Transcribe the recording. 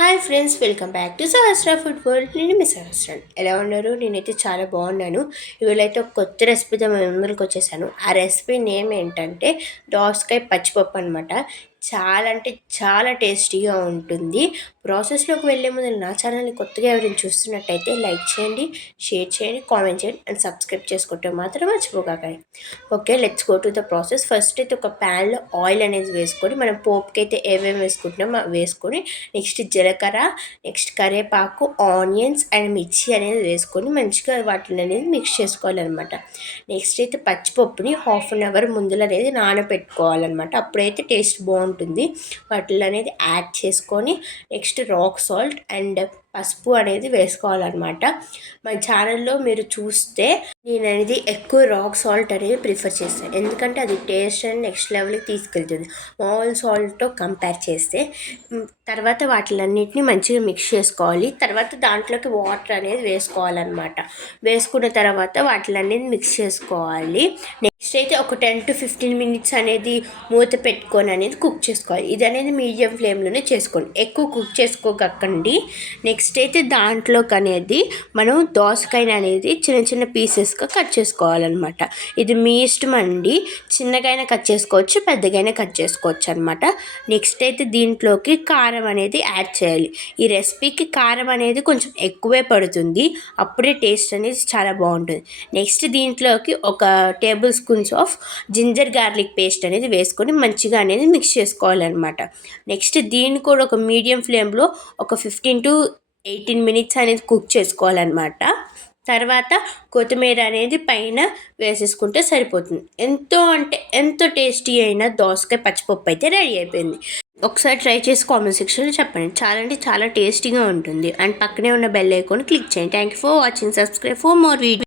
Hi friends, welcome back to Sahasra food world. నేను మీ సహస్రన్. ఎలా ఉన్నారు? నేనైతే చాలా బాగున్నాను. ఇవాళ అయితే ఒక కొత్త రెసిపీతో మేము ముందుకు వచ్చేసాను. ఆ రెసిపీ నేమ్ ఏంటంటే దోసకాయ పచ్చిపప్పు అనమాట. చాలా అంటే చాలా టేస్టీగా ఉంటుంది. ప్రాసెస్లోకి వెళ్ళే ముందు నా ఛానల్ని కొత్తగా ఎవరైనా చూస్తున్నట్టయితే లైక్ చేయండి, షేర్ చేయండి, కామెంట్ చేయండి అండ్ సబ్స్క్రైబ్ చేసుకుంటే మాత్రం మర్చిపోకండి. Okay, let's go to the process. First అయితే ఒక ప్యాన్లో ఆయిల్ అనేది వేసుకొని మనం పోపుకి అయితే ఏమేమి వేసుకుంటున్నామో వేసుకొని నెక్స్ట్ జీలకర్ర, నెక్స్ట్ కరివేపాకు, ఆనియన్స్ అండ్ మిర్చి అనేది వేసుకొని మంచిగా వాటిని అనేది మిక్స్ చేసుకోవాలన్నమాట. నెక్స్ట్ అయితే పచ్చిపప్పుని హాఫ్ అన్ అవర్ ముందులో అనేది నానబెట్టుకోవాలన్నమాట. అప్పుడైతే టేస్ట్ బాగుంటుంది. వాటిలో అనేది యాడ్ చేసుకొని నెక్స్ట్ రాక్ సాల్ట్ అండ్ పసుపు అనేది వేసుకోవాలన్నమాట. మన ఛానల్లో మీరు చూస్తే నేను అనేది ఎక్కువ రాక్ సాల్ట్ అనేది ప్రిఫర్ చేస్తాను, ఎందుకంటే అది టేస్ట్ అండ్ నెక్స్ట్ లెవెల్కి తీసుకెళ్తుంది మామూలు సాల్ట్తో కంపేర్ చేస్తే. తర్వాత వాటిలన్నిటిని మంచిగా మిక్స్ చేసుకోవాలి. తర్వాత దాంట్లోకి వాటర్ అనేది వేసుకోవాలన్నమాట. వేసుకున్న తర్వాత వాటిలన్నీ మిక్స్ చేసుకోవాలి. నెక్స్ట్ అయితే ఒక 10 to 15 minutes అనేది మూత పెట్టుకొని అనేది కుక్ చేసుకోవాలి. ఇది అనేది మీడియం ఫ్లేమ్లోనే చేసుకోండి, ఎక్కువ కుక్ చేసుకోకండి. నెక్స్ట్ అయితే దాంట్లోకి అనేది మనం దోసకాయని అనేది చిన్న చిన్న పీసెస్గా కట్ చేసుకోవాలన్నమాట. ఇది మీ ఇష్టం అండి, చిన్నగైనా కట్ చేసుకోవచ్చు, పెద్దగైనా కట్ చేసుకోవచ్చు అనమాట. నెక్స్ట్ అయితే దీంట్లోకి కారం అనేది యాడ్ చేయాలి. ఈ రెసిపీకి కారం అనేది కొంచెం ఎక్కువే పడుతుంది, అప్పుడే టేస్ట్ అనేది చాలా బాగుంటుంది. నెక్స్ట్ దీంట్లోకి ఒక table spoons of ginger garlic paste అనేది వేసుకొని మంచిగా అనేది మిక్స్ చేసుకోవాలన్నమాట. నెక్స్ట్ దీన్ని కూడా ఒక మీడియం ఫ్లేమ్లో ఒక 15 to 18 minutes అనేది కుక్ చేసుకోవాలన్నమాట. తర్వాత కొత్తిమీర అనేది పైన వేసేసుకుంటే సరిపోతుంది. ఎంతో అంటే ఎంతో టేస్టీ అయిన దోసకాయ పచ్చిపప్పు అయితే రెడీ అయిపోయింది. ఒకసారి ట్రై చేసి కామెంట్ సెక్షన్లో చెప్పండి. చాలా అంటే చాలా టేస్టీగా ఉంటుంది. అండ్ పక్కనే ఉన్న బెల్ ఐకాన్ క్లిక్ చేయండి. Thank you for watching. Subscribe for more video.